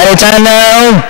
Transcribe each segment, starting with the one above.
Anytime now.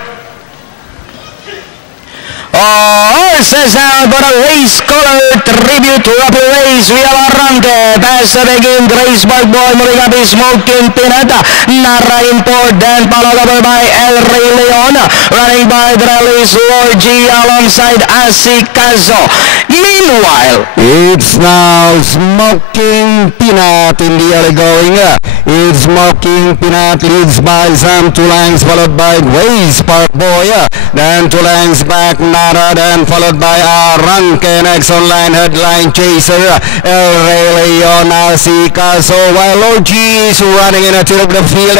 Horses out for a race color tribute to Rapid Race. We have Arranque. Pass the begin. Grace Park Boy. Moving up is Smoking Pinata. Nara Import. Then followed over by El Rey Leon. Running by the rallies Lord G alongside Asikazo. Meanwhile, it's now Smoking Peanut in the early going. It's Smoking Peanut leads by Sam 2 lengths, followed by Grace Park Boy. Then 2 lengths back Nara, then followed by Arranque. Next on line, headline chaser El Rey Leon, Asikazo, while Lord G is running in a tilt of the field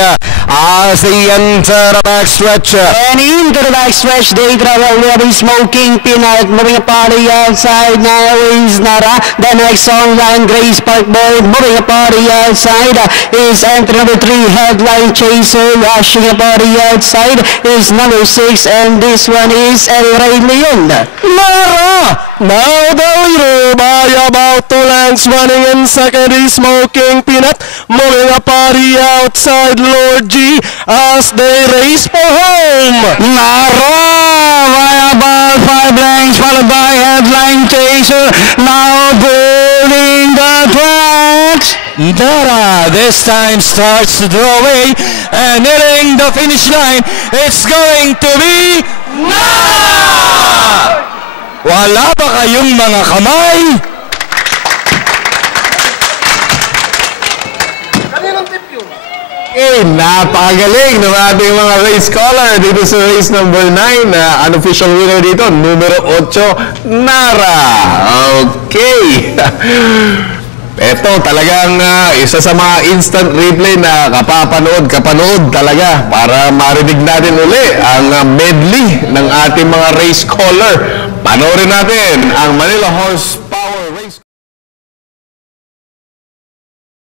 as they enter the backstretch. And into the backstretch, they travel with Smoking Peanut. Moving a party outside now is Nara. The next on line, Grace Park Boy. Moving a party outside is entry number 3, headline chaser. Rushing a party outside is number 6, and this one is El Rey Leon. Nara! Now the leader by about 2 lengths, running in second is Smoking Peanut. Moving a party outside Lord G as they race for home. Nara by about 5 lengths, followed by headline chaser. Now burning the tracks. Nara this time starts to draw away and hitting the finish line. It's going to be Nara! Wala ba kayong mga kamay? Okay, napakagaling ng ating mga race caller dito sa race number 9. Unofficial winner dito, numero 8, Nara. Okay. Ito talagang isa sa mga instant replay na kapanood talaga para marinig natin uli ang medley ng ating mga race caller. Panoorin natin ang Manila Horse